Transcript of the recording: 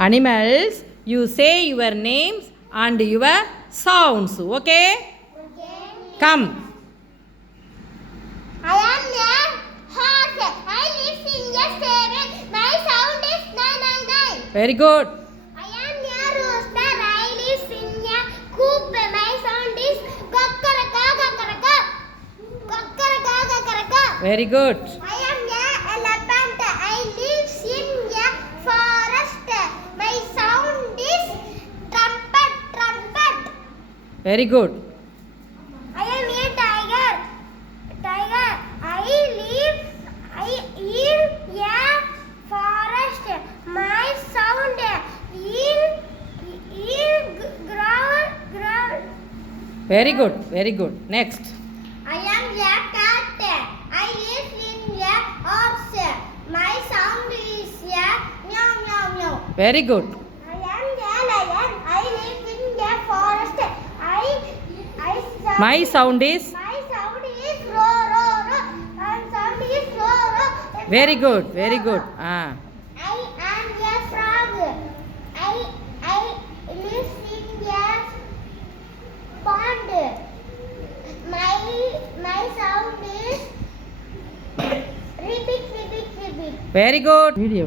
Animals, you say your names and your sounds. Okay? Come. I am a horse. I live in a stable. My sound is 999. Very good. I am a rooster. I live in a coop. My sound is kakaraka kakaraka. Kakaraka kakaraka. Very good. I am a elephant. I live in a forest. My sound is trumpet trumpet. Very good. I am a tiger. Tiger. I live in a forest. My sound in growl. Very good. Very good. Next. I am a cat. I live in a house. My sound is a meow meow meow. Very good. I am a lion. I live in a forest. My sound is My sound is roar roar roar. My sound is roar roar. very good. Very good. I am a frog. I live in a pond. My sound is ribbit ribbit ribbit. Very good. Video